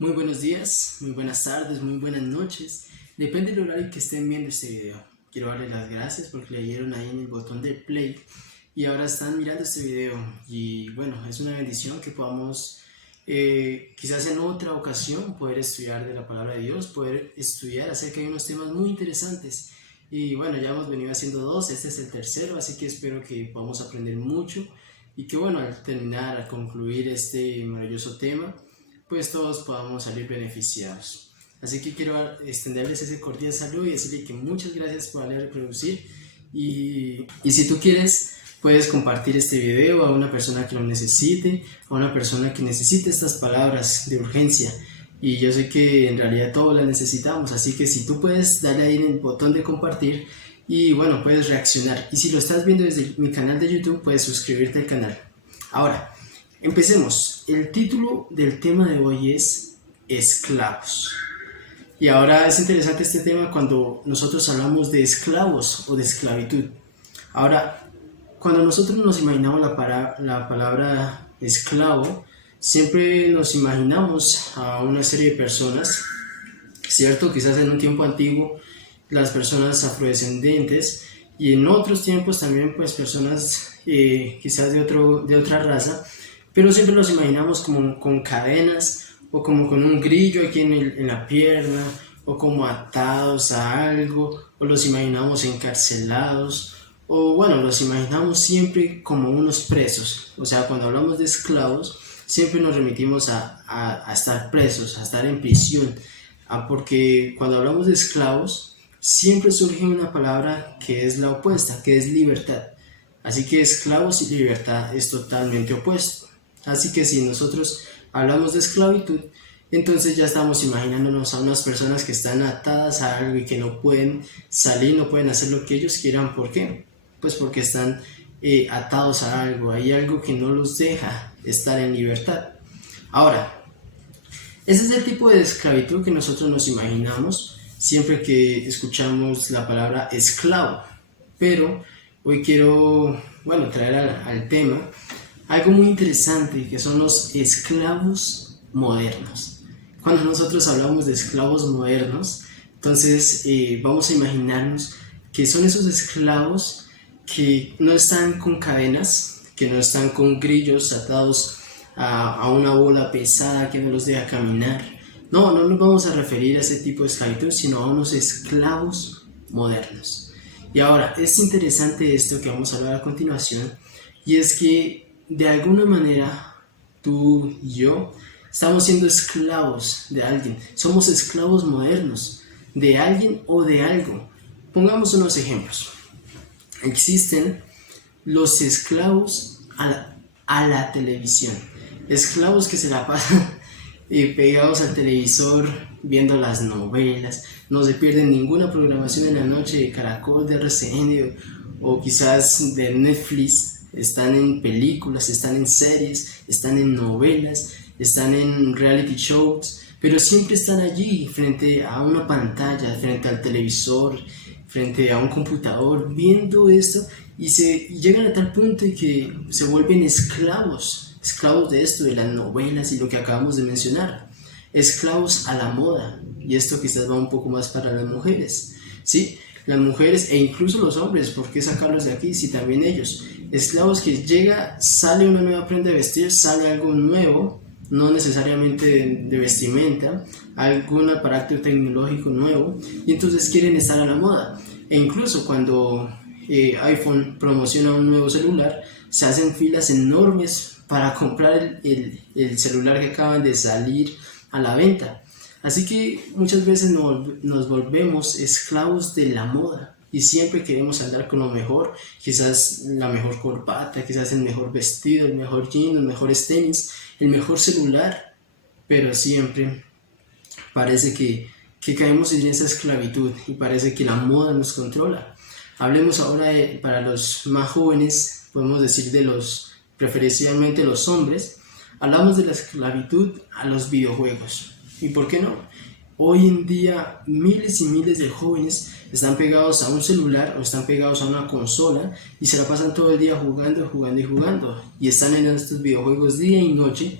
Muy buenos días, muy buenas tardes, muy buenas noches. Depende del horario que estén viendo este video. Quiero darles las gracias porque le dieron ahí en el botón de play y ahora están mirando este video. Y bueno, es una bendición que podamos quizás en otra ocasión poder estudiar de la palabra de Dios, poder estudiar acerca de unos temas muy interesantes. Y bueno, ya hemos venido haciendo dos, este es el tercero, así que espero que podamos aprender mucho y que bueno, al terminar, al concluir este maravilloso tema, pues todos podamos salir beneficiados. Así que quiero extenderles ese cordial saludo y decirle que muchas gracias por darle a reproducir y si tú quieres puedes compartir este video a una persona que lo necesite, a una persona que necesite estas palabras de urgencia. Y yo sé que en realidad todos las necesitamos, así que si tú puedes darle ahí en el botón de compartir y bueno, puedes reaccionar. Y si lo estás viendo desde mi canal de YouTube, puedes suscribirte al canal. Ahora, empecemos. El título del tema de hoy es esclavos. Y ahora es interesante este tema cuando nosotros hablamos de esclavos o de esclavitud. Ahora, cuando nosotros nos imaginamos la palabra esclavo, siempre nos imaginamos a una serie de personas, ¿cierto? Quizás en un tiempo antiguo las personas afrodescendientes y en otros tiempos también pues personas quizás de otra raza, pero siempre los imaginamos como con cadenas o como con un grillo aquí en la pierna o como atados a algo, o los imaginamos encarcelados, o bueno, los imaginamos siempre como unos presos. O sea, cuando hablamos de esclavos siempre nos remitimos a estar presos, a estar en prisión, porque cuando hablamos de esclavos siempre surge una palabra que es la opuesta, que es libertad. Así que esclavos y libertad es totalmente opuesto. Así que si nosotros hablamos de esclavitud, entonces ya estamos imaginándonos a unas personas que están atadas a algo y que no pueden salir, no pueden hacer lo que ellos quieran. ¿Por qué? Pues porque están atados a algo, hay algo que no los deja estar en libertad. Ahora, ese es el tipo de esclavitud que nosotros nos imaginamos siempre que escuchamos la palabra esclavo. Pero hoy quiero, bueno, traer al tema algo muy interesante, que son los esclavos modernos. Cuando nosotros hablamos de esclavos modernos, entonces vamos a imaginarnos que son esos esclavos que no están con cadenas, que no están con grillos atados a una bola pesada que no los deja caminar. No nos vamos a referir a ese tipo de esclavitud, sino a unos esclavos modernos. Y ahora, es interesante esto que vamos a hablar a continuación, y es que de alguna manera tú y yo estamos siendo esclavos de alguien, somos esclavos modernos de alguien o de algo. Pongamos unos ejemplos. Existen los esclavos a la televisión, esclavos que se la pasan pegados al televisor viendo las novelas, no se pierden ninguna programación en la noche de Caracol, de RCN o quizás de Netflix. Están en películas, están en series, están en novelas, están en reality shows, pero siempre están allí frente a una pantalla, frente al televisor, frente a un computador, viendo esto, y llegan a tal punto de que se vuelven esclavos de esto, de las novelas y lo que acabamos de mencionar, esclavos a la moda. Y esto quizás va un poco más para las mujeres, ¿sí? Las mujeres e incluso los hombres, ¿por qué sacarlos de aquí si también ellos? Esclavos que sale una nueva prenda de vestir, sale algo nuevo, no necesariamente de vestimenta, algún aparato tecnológico nuevo, y entonces quieren estar a la moda. E incluso cuando iPhone promociona un nuevo celular, se hacen filas enormes para comprar el celular que acaban de salir a la venta. Así que muchas veces nos volvemos esclavos de la moda y siempre queremos andar con lo mejor, quizás la mejor corbata, quizás el mejor vestido, el mejor jean, los mejores tenis, el mejor celular, pero siempre parece que caemos en esa esclavitud y parece que la moda nos controla. Hablemos ahora para los más jóvenes, podemos decir preferencialmente los hombres, hablamos de la esclavitud a los videojuegos. ¿Y por qué no? Hoy en día miles y miles de jóvenes están pegados a un celular o están pegados a una consola y se la pasan todo el día jugando y están en estos videojuegos día y noche.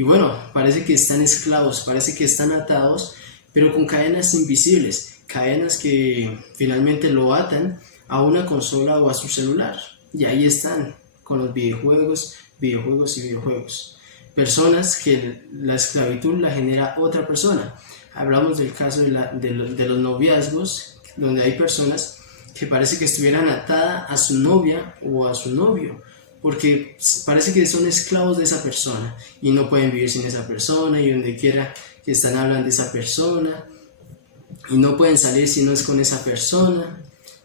Y bueno, parece que están esclavos, parece que están atados, pero con cadenas invisibles, cadenas que finalmente lo atan a una consola o a su celular. Y ahí están, con los videojuegos, videojuegos y videojuegos. Personas que la esclavitud la genera otra persona. Hablamos del caso de los noviazgos, donde hay personas que parece que estuvieran atadas a su novia o a su novio, porque parece que son esclavos de esa persona y no pueden vivir sin esa persona, y donde quiera que están hablando de esa persona y no pueden salir si no es con esa persona.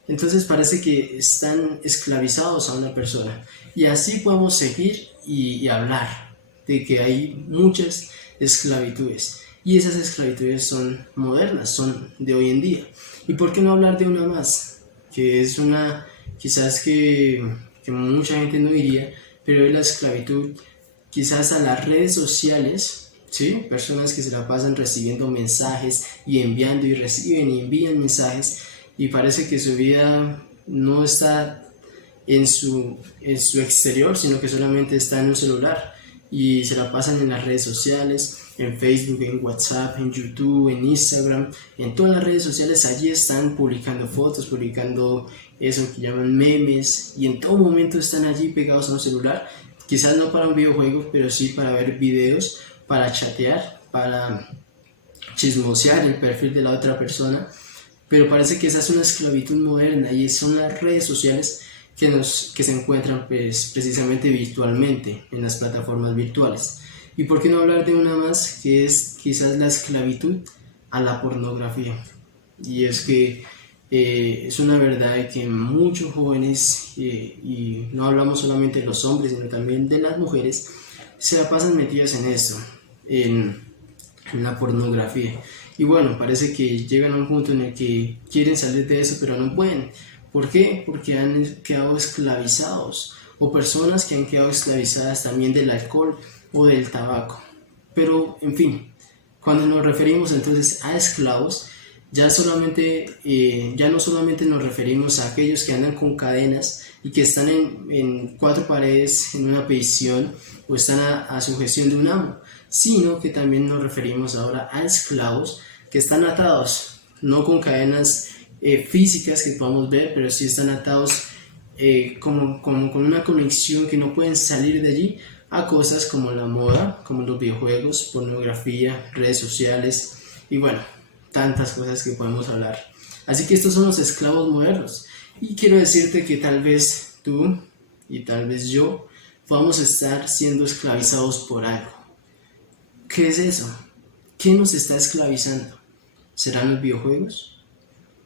Entonces parece que están esclavizados a una persona, y así podemos seguir y hablar de que hay muchas esclavitudes, y esas esclavitudes son modernas, son de hoy en día. ¿Y por qué no hablar de una más? Que es una, quizás que mucha gente no diría, pero es la esclavitud quizás a las redes sociales, ¿sí? Personas que se la pasan recibiendo mensajes y enviando y reciben y envían mensajes, y parece que su vida no está en su exterior, sino que solamente está en un celular, y se la pasan en las redes sociales, en Facebook, en WhatsApp, en YouTube, en Instagram, en todas las redes sociales. Allí están publicando fotos, publicando eso que llaman memes, y en todo momento están allí pegados a un celular, quizás no para un videojuego, pero sí para ver videos, para chatear, para chismosear el perfil de la otra persona. Pero parece que esa es una esclavitud moderna, y son las redes sociales que se encuentran pues, precisamente virtualmente, en las plataformas virtuales. ¿Y por qué no hablar de una más, que es quizás la esclavitud a la pornografía? Y es que es una verdad de que muchos jóvenes, y no hablamos solamente de los hombres, sino también de las mujeres, se la pasan metidas en esto, en la pornografía. Y bueno, parece que llegan a un punto en el que quieren salir de eso, pero no pueden. ¿Por qué? Porque han quedado esclavizados, o personas que han quedado esclavizadas también del alcohol o del tabaco. Pero, en fin, cuando nos referimos entonces a esclavos, ya no solamente nos referimos a aquellos que andan con cadenas y que están en cuatro paredes en una prisión, o están a sujeción de un amo, sino que también nos referimos ahora a esclavos que están atados, no con cadenas físicas que podamos ver, pero sí están atados como con una conexión que no pueden salir de allí, a cosas como la moda, como los videojuegos, pornografía, redes sociales, y bueno, tantas cosas que podemos hablar. Así que estos son los esclavos modernos, y quiero decirte que tal vez tú y tal vez yo podamos estar siendo esclavizados por algo. ¿Qué es eso? ¿Qué nos está esclavizando? ¿Serán los videojuegos?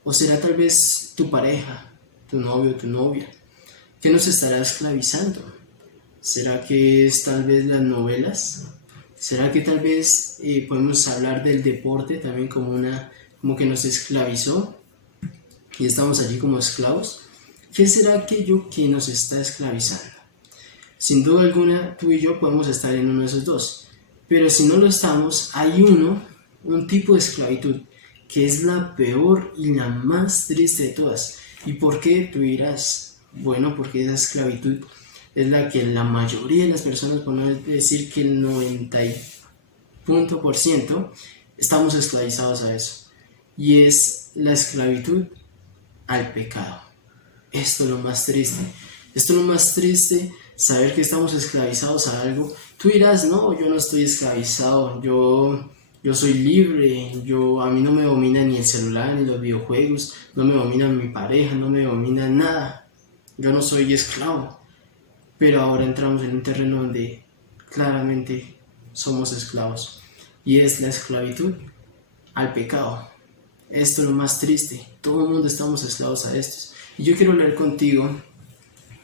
¿O será tal vez tu pareja, tu novio o tu novia? ¿Qué nos estará esclavizando? ¿Será que es tal vez las novelas? ¿Será que tal vez podemos hablar del deporte también como que nos esclavizó y estamos allí como esclavos? ¿Qué será aquello que nos está esclavizando? Sin duda alguna, tú y yo podemos estar en uno de esos dos, pero si no lo estamos, hay un tipo de esclavitud que es la peor y la más triste de todas. ¿Y por qué? Tú dirás, bueno, porque esa esclavitud es la que la mayoría de las personas, por no decir que el 90% estamos esclavizados a eso, y es la esclavitud al pecado. Esto es lo más triste. Esto es lo más triste, saber que estamos esclavizados a algo. Tú dirás, no, yo no estoy esclavizado, yo soy libre, a mí no me domina ni el celular ni los videojuegos, no me domina mi pareja, no me domina nada, yo no soy esclavo. Pero ahora entramos en un terreno donde claramente somos esclavos, y es la esclavitud al pecado. Esto es lo más triste, todo el mundo estamos esclavos a estos. Y yo quiero leer contigo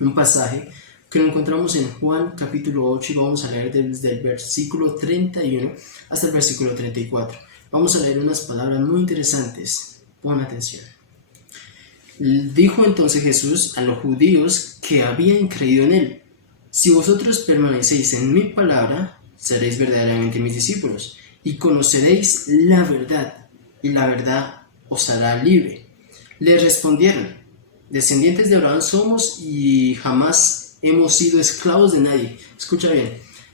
un pasaje que lo encontramos en Juan capítulo 8, y vamos a leer desde el versículo 31 hasta el versículo 34. Vamos a leer unas palabras muy interesantes, pon atención. Dijo entonces Jesús a los judíos que habían creído en él: si vosotros permanecéis en mi palabra, seréis verdaderamente mis discípulos, y conoceréis la verdad, y la verdad os hará libre. Le respondieron: descendientes de Abraham somos, y jamás hemos sido esclavos de nadie. Escucha bien,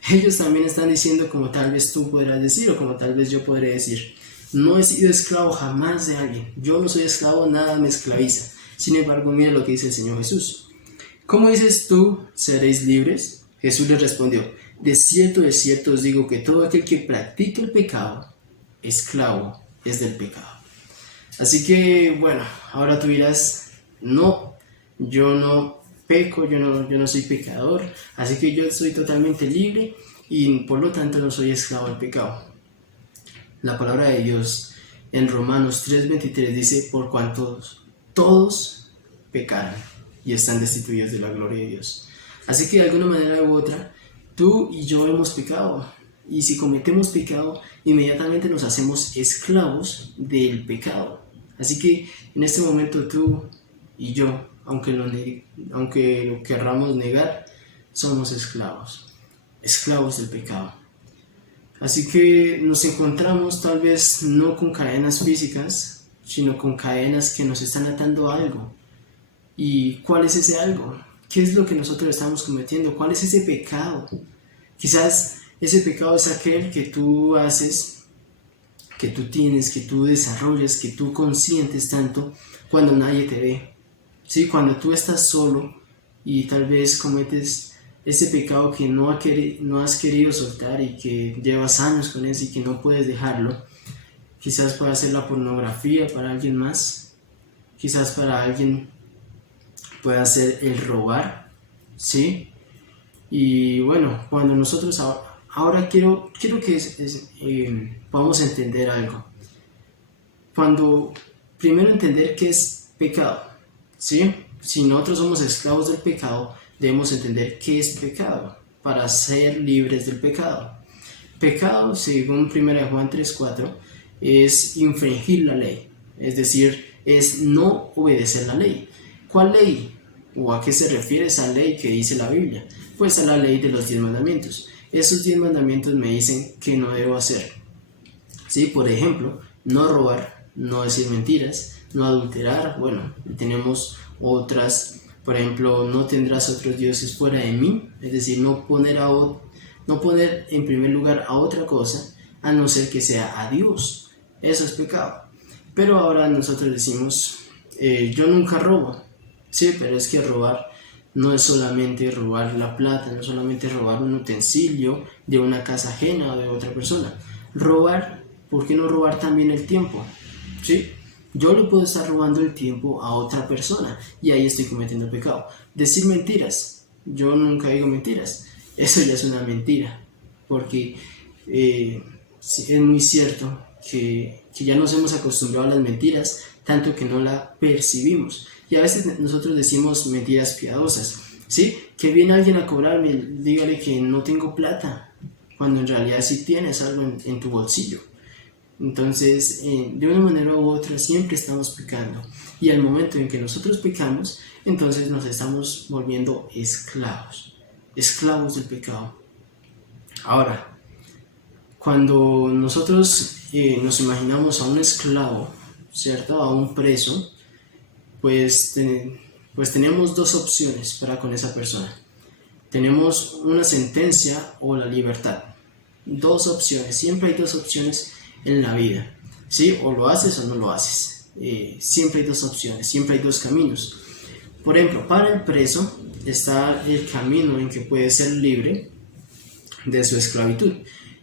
Ellos también están diciendo como tal vez tú podrás decir o como tal vez yo podré decir. No he sido esclavo jamás de alguien. Yo no soy esclavo, nada me esclaviza. Sin embargo, mira lo que dice el Señor Jesús. ¿Cómo dices tú, seréis libres? Jesús les respondió, de cierto os digo que todo aquel que practica el pecado, esclavo es del pecado. Así que, bueno, ahora tú dirás, no, yo no peco, yo no soy pecador, así que yo soy totalmente libre y por lo tanto no soy esclavo al pecado. La palabra de Dios en Romanos 3:23 dice, por cuanto todos pecaron y están destituidos de la gloria de Dios. Así que de alguna manera u otra, tú y yo hemos pecado. Y si cometemos pecado, inmediatamente nos hacemos esclavos del pecado. Así que en este momento tú y yo, aunque lo querramos negar, somos esclavos del pecado. Así que nos encontramos tal vez no con cadenas físicas, sino con cadenas que nos están atando a algo. ¿Y cuál es ese algo? ¿Qué es lo que nosotros estamos cometiendo? ¿Cuál es ese pecado? Quizás ese pecado es aquel que tú haces, que tú tienes, que tú desarrollas, que tú consientes tanto cuando nadie te ve. ¿Sí? Cuando tú estás solo y tal vez cometes ese pecado que no has querido soltar y que llevas años con eso y que no puedes dejarlo. Quizás pueda ser la pornografía para alguien más, quizás para alguien pueda ser el robar, ¿sí? Y bueno, cuando nosotros ahora quiero que podamos entender algo. Cuando primero entender qué es pecado, ¿sí? Si nosotros somos esclavos del pecado, debemos entender qué es pecado para ser libres del pecado. Pecado, según 1 Juan 3:4, es infringir la ley, es decir, es no obedecer la ley. ¿Cuál ley? ¿O a qué se refiere esa ley que dice la Biblia? Pues a la ley de los 10 mandamientos. Esos 10 mandamientos me dicen que no debo hacer. ¿Sí? Por ejemplo, no robar, no decir mentiras, no adulterar. Bueno, tenemos otras, por ejemplo, no tendrás otros dioses fuera de mí, es decir, no poner en primer lugar a otra cosa, a no ser que sea a Dios. Eso es pecado. Pero ahora nosotros decimos, yo nunca robo. Sí, pero es que robar no es solamente robar la plata, no es solamente robar un utensilio de una casa ajena o de otra persona. Robar, ¿por qué no robar también el tiempo? ¿Sí? Yo le puedo estar robando el tiempo a otra persona y ahí estoy cometiendo pecado. Decir mentiras, yo nunca digo mentiras, eso ya es una mentira, porque es muy cierto que ya nos hemos acostumbrado a las mentiras, tanto que no la percibimos. Y a veces nosotros decimos mentiras piadosas, ¿sí? Que viene alguien a cobrarme, dígale que no tengo plata, cuando en realidad sí tienes algo en tu bolsillo. Entonces, de una manera u otra, siempre estamos pecando. Y al momento en que nosotros pecamos, entonces nos estamos volviendo esclavos del pecado. Ahora, cuando nosotros nos imaginamos a un esclavo, ¿cierto? A un preso, pues tenemos dos opciones para con esa persona. Tenemos una sentencia o la libertad. Dos opciones, siempre hay dos opciones en la vida, ¿sí? O lo haces o no lo haces. Siempre hay dos opciones, siempre hay dos caminos. Por ejemplo, para el preso está el camino en que puede ser libre de su esclavitud.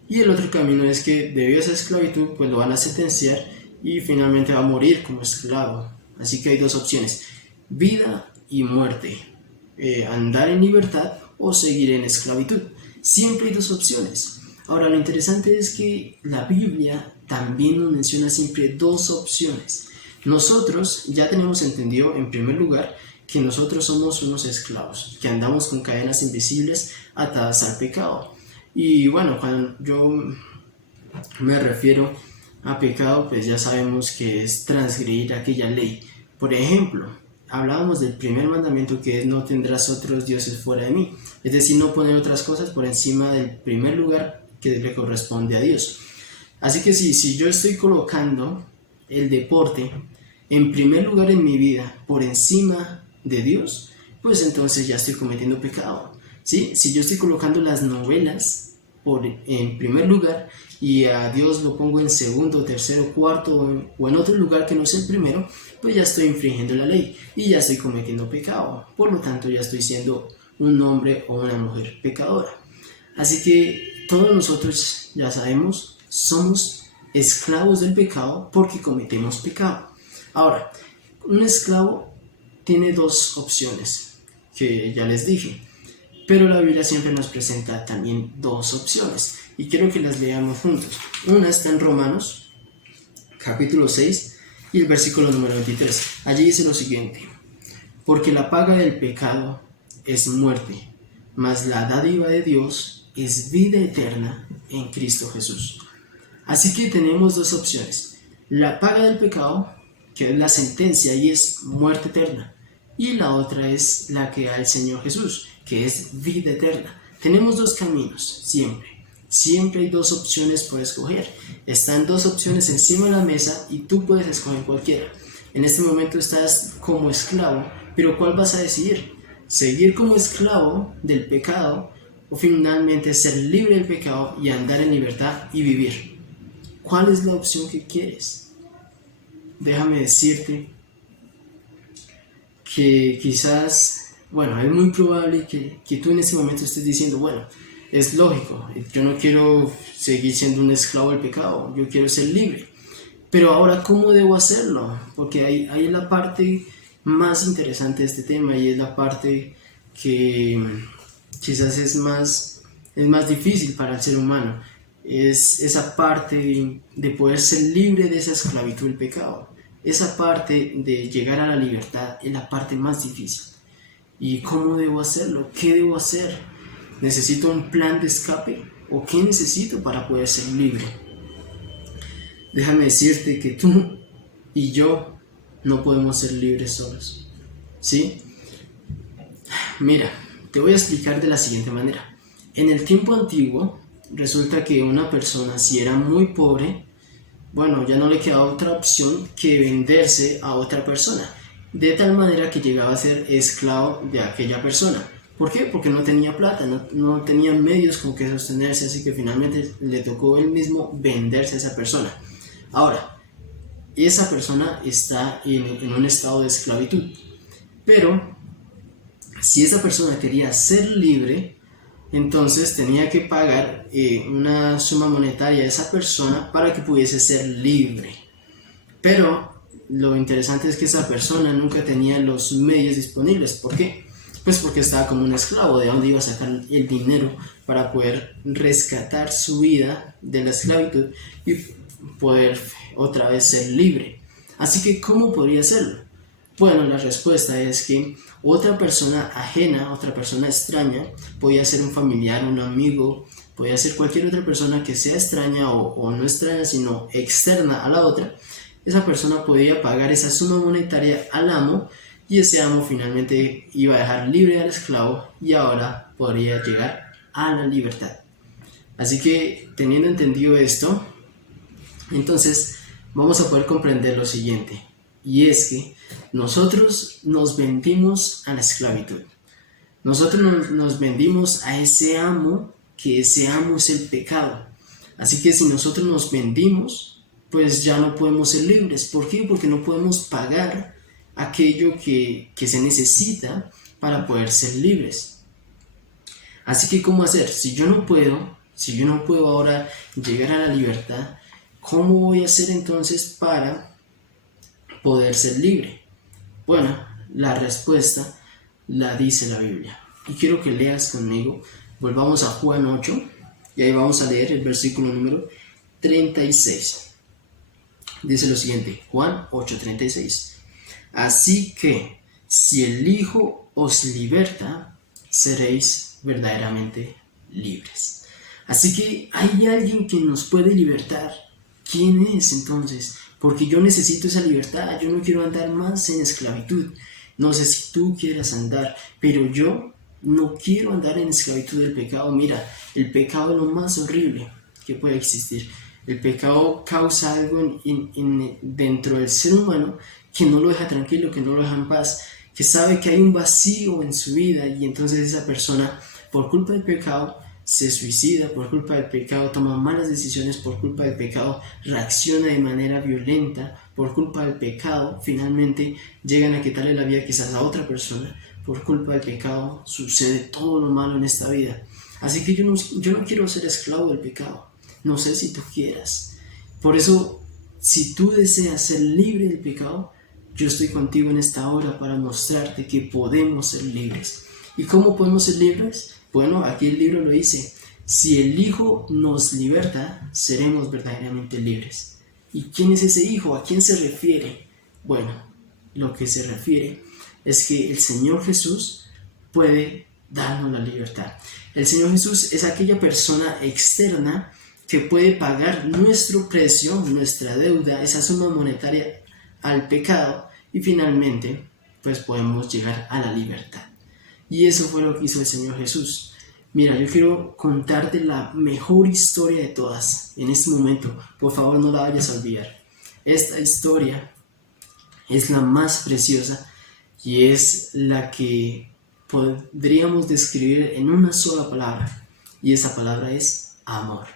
Y el otro camino es que debido a esa esclavitud, pues lo van a sentenciar y finalmente va a morir como esclavo. Así que hay dos opciones, vida y muerte, andar en libertad o seguir en esclavitud. Siempre hay dos opciones. Ahora, lo interesante es que la Biblia también nos menciona siempre dos opciones. Nosotros ya tenemos entendido, en primer lugar, que nosotros somos unos esclavos, que andamos con cadenas invisibles atadas al pecado. Y bueno, cuando yo me refiero a pecado, pues ya sabemos que es transgredir aquella ley. Por ejemplo, hablábamos del primer mandamiento, que es no tendrás otros dioses fuera de mí, es decir, no poner otras cosas por encima del primer lugar que le corresponde a Dios. Así que si yo estoy colocando el deporte en primer lugar en mi vida por encima de Dios, pues entonces ya estoy cometiendo pecado, ¿sí? Si yo estoy colocando las novelas en primer lugar y a Dios lo pongo en segundo, tercero, cuarto o en otro lugar que no sea el primero, pues ya estoy infringiendo la ley y ya estoy cometiendo pecado. Por lo tanto, ya estoy siendo un hombre o una mujer pecadora. Así que todos nosotros, ya sabemos, somos esclavos del pecado porque cometemos pecado. Ahora, un esclavo tiene dos opciones, que ya les dije, pero la Biblia siempre nos presenta también dos opciones y quiero que las leamos juntos. Una está en Romanos, capítulo 6 y el versículo número 23. Allí dice lo siguiente: porque la paga del pecado es muerte, mas la dádiva de Dios es vida eterna en Cristo Jesús. Así que tenemos dos opciones: la paga del pecado, que es la sentencia y es muerte eterna, y la otra es la que da el Señor Jesús, que es vida eterna. Tenemos dos caminos, siempre hay dos opciones por escoger. Están dos opciones encima de la mesa y tú puedes escoger cualquiera. En este momento estás como esclavo, pero ¿cuál vas a decidir? ¿Seguir como esclavo del pecado o finalmente ser libre del pecado y andar en libertad y vivir? ¿Cuál es la opción que quieres? Déjame decirte que quizás, bueno, es muy probable que tú en este momento estés diciendo, bueno, es lógico, yo no quiero seguir siendo un esclavo del pecado, yo quiero ser libre. Pero ahora, ¿cómo debo hacerlo? Porque hay la parte más interesante de este tema y es la parte que quizás es más difícil para el ser humano. Es esa parte de poder ser libre de esa esclavitud del pecado. Esa parte de llegar a la libertad es la parte más difícil. ¿Y cómo debo hacerlo? ¿Qué debo hacer? ¿Necesito un plan de escape? ¿O qué necesito para poder ser libre? Déjame decirte que tú y yo no podemos ser libres solos, ¿sí? Mira, te voy a explicar de la siguiente manera. En el tiempo antiguo, resulta que una persona, si era muy pobre, bueno, ya no le quedaba otra opción que venderse a otra persona, de tal manera que llegaba a ser esclavo de aquella persona. ¿Por qué? Porque no tenía plata, no tenía medios con que sostenerse, así que finalmente le tocó él mismo venderse a esa persona. Ahora, esa persona está en un estado de esclavitud, pero si esa persona quería ser libre, entonces tenía que pagar una suma monetaria a esa persona para que pudiese ser libre. Pero lo interesante es que esa persona nunca tenía los medios disponibles. ¿Por qué? Pues porque estaba como un esclavo. ¿De dónde iba a sacar el dinero para poder rescatar su vida de la esclavitud y poder otra vez ser libre? Así que, ¿cómo podría hacerlo? Bueno, la respuesta es que otra persona ajena, otra persona extraña, podía ser un familiar, un amigo, podía ser cualquier otra persona que sea extraña o no extraña, sino externa a la otra. Esa persona podía pagar esa suma monetaria al amo y ese amo finalmente iba a dejar libre al esclavo y ahora podría llegar a la libertad. Así que, teniendo entendido esto, entonces vamos a poder comprender lo siguiente, y es que nosotros nos vendimos a la esclavitud. Nosotros nos vendimos a ese amo, que ese amo es el pecado. Así que si nosotros nos vendimos, pues ya no podemos ser libres. ¿Por qué? Porque no podemos pagar aquello que se necesita para poder ser libres. Así que, ¿cómo hacer? Si yo no puedo ahora llegar a la libertad, ¿cómo voy a hacer entonces para poder ser libre? Bueno, la respuesta la dice la Biblia. Y quiero que leas conmigo. Volvamos a Juan 8 y ahí vamos a leer el versículo número 36. Dice lo siguiente, Juan 8:36. Así que si el Hijo os liberta, seréis verdaderamente libres. Así que hay alguien que nos puede libertar. ¿Quién es entonces? Porque yo necesito esa libertad, yo no quiero andar más en esclavitud. No sé si tú quieras andar, pero yo no quiero andar en esclavitud del pecado. Mira, el pecado es lo más horrible que puede existir. El pecado causa algo dentro del ser humano que no lo deja tranquilo, que no lo deja en paz, que sabe que hay un vacío en su vida y entonces esa persona, por culpa del pecado, se suicida por culpa del pecado, toma malas decisiones por culpa del pecado, reacciona de manera violenta por culpa del pecado, finalmente llegan a quitarle la vida quizás a otra persona. Por culpa del pecado sucede todo lo malo en esta vida. Así que yo no quiero ser esclavo del pecado. No sé si tú quieras. Por eso, si tú deseas ser libre del pecado, yo estoy contigo en esta hora para mostrarte que podemos ser libres. ¿Y cómo podemos ser libres? Bueno, aquí el libro lo dice. Si el Hijo nos liberta, seremos verdaderamente libres. ¿Y quién es ese Hijo? ¿A quién se refiere? Bueno, lo que se refiere es que el Señor Jesús puede darnos la libertad. El Señor Jesús es aquella persona externa que puede pagar nuestro precio, nuestra deuda, esa suma monetaria al pecado, y finalmente pues podemos llegar a la libertad. Y eso fue lo que hizo el Señor Jesús. Mira, yo quiero contarte la mejor historia de todas en este momento. Por favor, no la vayas a olvidar. Esta historia es la más preciosa y es la que podríamos describir en una sola palabra, y esa palabra es amor.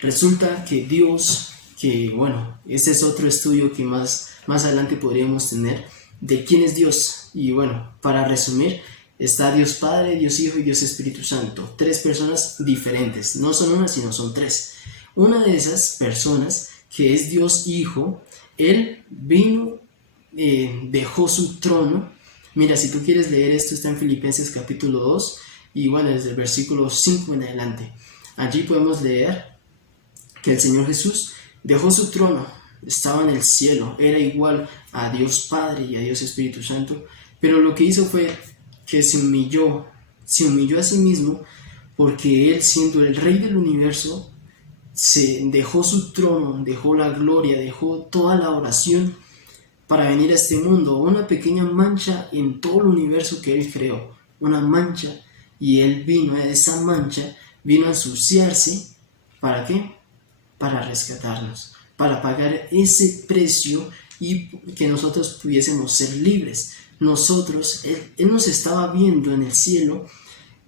Resulta que Dios, este es otro estudio que más adelante podríamos tener de quién es Dios, y bueno, para resumir, está Dios Padre, Dios Hijo y Dios Espíritu Santo, 3 personas diferentes, no son una sino son 3. Una de esas personas, que es Dios Hijo, Él vino, dejó su trono. Mira, si tú quieres leer esto, está en Filipenses capítulo 2, y bueno, desde el versículo 5 en adelante. Allí podemos leer que el Señor Jesús dejó su trono, estaba en el cielo, era igual a Dios Padre y a Dios Espíritu Santo, pero lo que hizo fue que se humilló a sí mismo, porque Él, siendo el Rey del universo, dejó su trono, dejó la gloria, dejó toda la oración para venir a este mundo, una pequeña mancha en todo el universo que Él creó, una mancha, y Él vino a esa mancha, vino a ensuciarse. ¿Para qué? Para rescatarnos, para pagar ese precio y que nosotros pudiésemos ser libres. Nosotros, Él nos estaba viendo en el cielo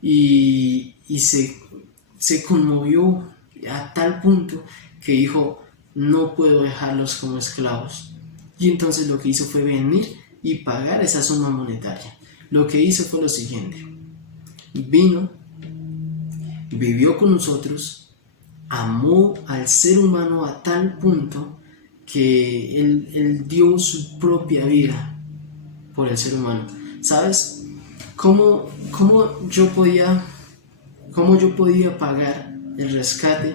y se conmovió a tal punto que dijo: no puedo dejarlos como esclavos. Y entonces lo que hizo fue venir y pagar esa suma monetaria. Lo que hizo fue lo siguiente: vino, vivió con nosotros, amó al ser humano a tal punto que él dio su propia vida por el ser humano. ¿Sabes? ¿Cómo yo podía pagar el rescate?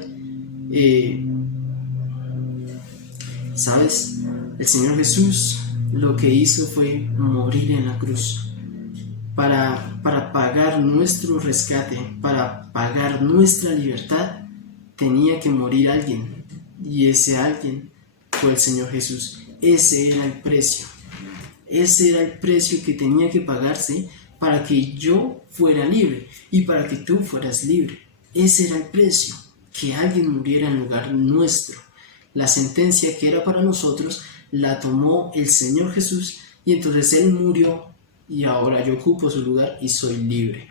¿Sabes? El Señor Jesús lo que hizo fue morir en la cruz para pagar nuestro rescate, para pagar nuestra libertad. Tenía que morir alguien, y ese alguien fue el Señor Jesús. Ese era el precio que tenía que pagarse para que yo fuera libre y para que tú fueras libre. Ese era el precio, que alguien muriera en lugar nuestro. La sentencia que era para nosotros la tomó el Señor Jesús, y entonces Él murió y ahora yo ocupo su lugar y soy libre.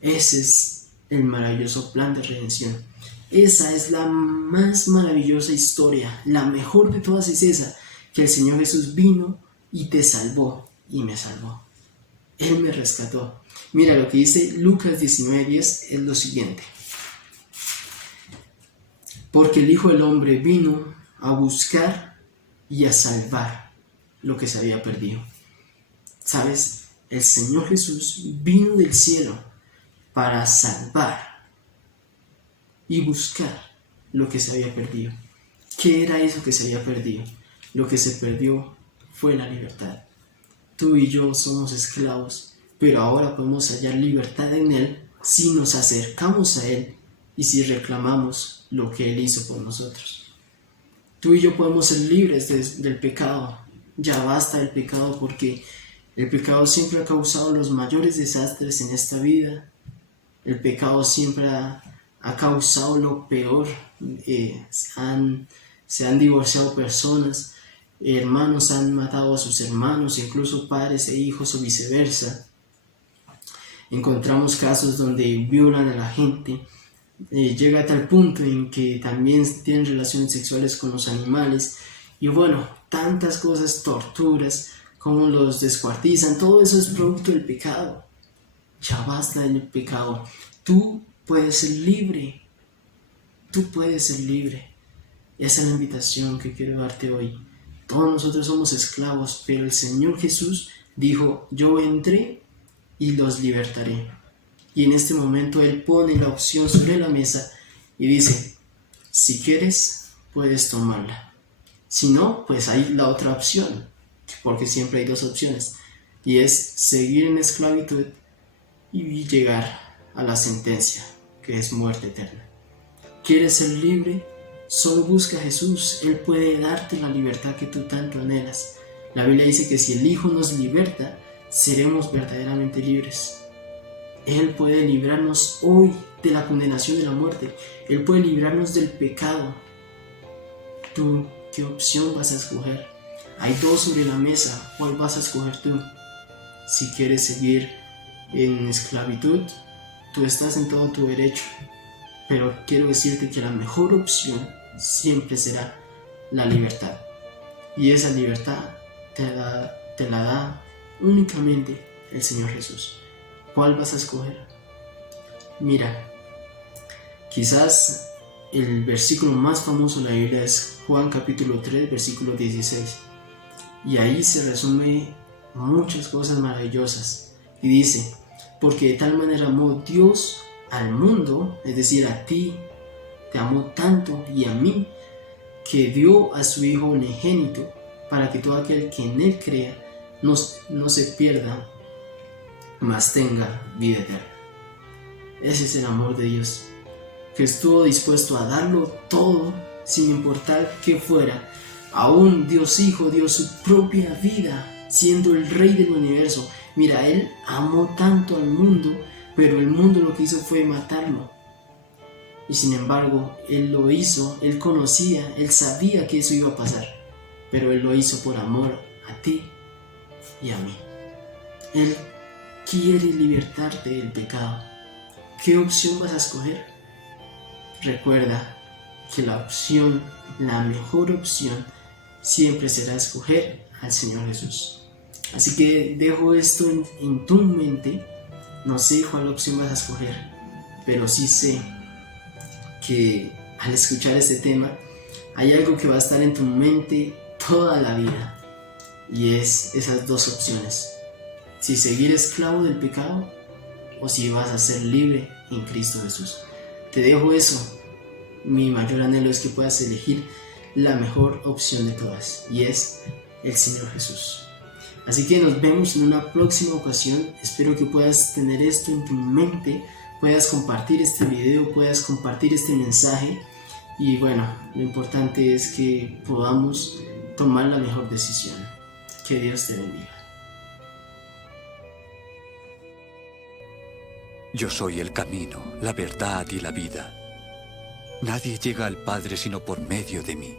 Ese es el maravilloso plan de redención. Esa es la más maravillosa historia, la mejor de todas es esa, que el Señor Jesús vino y te salvó y me salvó. Él me rescató. Mira, lo que dice Lucas 19:10 es lo siguiente: porque el Hijo del Hombre vino a buscar y a salvar lo que se había perdido. ¿Sabes? El Señor Jesús vino del cielo para salvar y buscar lo que se había perdido. ¿Qué era eso que se había perdido? Lo que se perdió fue la libertad. Tú y yo somos esclavos, pero ahora podemos hallar libertad en Él si nos acercamos a Él y si reclamamos lo que Él hizo por nosotros. Tú y yo podemos ser libres del pecado. Ya basta del pecado, porque el pecado siempre ha causado los mayores desastres en esta vida. El pecado siempre ha causado lo peor. Se han divorciado personas, hermanos han matado a sus hermanos, incluso padres e hijos o viceversa. Encontramos casos donde violan a la gente, llega a tal punto en que también tienen relaciones sexuales con los animales y bueno, tantas cosas, torturas, cómo los descuartizan, todo eso es producto del pecado. Ya basta del pecado. Tú puedes ser libre. Tú puedes ser libre. Esa es la invitación que quiero darte hoy. Todos nosotros somos esclavos, pero el Señor Jesús dijo, yo entré y los libertaré. Y en este momento Él pone la opción sobre la mesa y dice, si quieres, puedes tomarla. Si no, pues hay la otra opción, porque siempre hay dos opciones, y es seguir en esclavitud y llegar a la sentencia, que es muerte eterna. ¿Quieres ser libre? Solo busca a Jesús. Él puede darte la libertad que tú tanto anhelas. La Biblia dice que si el Hijo nos liberta, seremos verdaderamente libres. Él puede librarnos hoy de la condenación de la muerte. Él puede librarnos del pecado. ¿Tú qué opción vas a escoger? Hay dos sobre la mesa. ¿Cuál vas a escoger tú? Si quieres seguir en esclavitud, tú estás en todo tu derecho. Pero quiero decirte que la mejor opción siempre será la libertad. Y esa libertad te la da únicamente el Señor Jesús. ¿Cuál vas a escoger? Mira, quizás el versículo más famoso de la Biblia es Juan capítulo 3, versículo 16. Y ahí se resume muchas cosas maravillosas. Y dice, porque de tal manera amó Dios al mundo, es decir, a ti, te amó tanto y a mí, que dio a su Hijo unigénito, para que todo aquel que en Él crea no se pierda, mas tenga vida eterna. Ese es el amor de Dios, que estuvo dispuesto a darlo todo, sin importar qué fuera. Aún Dios Hijo dio su propia vida, siendo el Rey del universo. Mira, Él amó tanto al mundo, pero el mundo lo que hizo fue matarlo. Y sin embargo, Él lo hizo, Él conocía, Él sabía que eso iba a pasar, pero Él lo hizo por amor a ti y a mí. Él quiere libertarte del pecado. ¿Qué opción vas a escoger? Recuerda que la mejor opción, siempre será escoger al Señor Jesús. Así que dejo esto en tu mente. No sé cuál opción vas a escoger, pero sí sé que al escuchar este tema hay algo que va a estar en tu mente toda la vida, y es esas dos opciones: si seguir esclavo del pecado o si vas a ser libre en Cristo Jesús. Te dejo eso. Mi mayor anhelo es que puedas elegir la mejor opción de todas, y es el Señor Jesús. Así que nos vemos en una próxima ocasión. Espero que puedas tener esto en tu mente, puedas compartir este video, puedas compartir este mensaje, y bueno, lo importante es que podamos tomar la mejor decisión. Que Dios te bendiga. Yo soy el camino, la verdad y la vida. Nadie llega al Padre sino por medio de mí.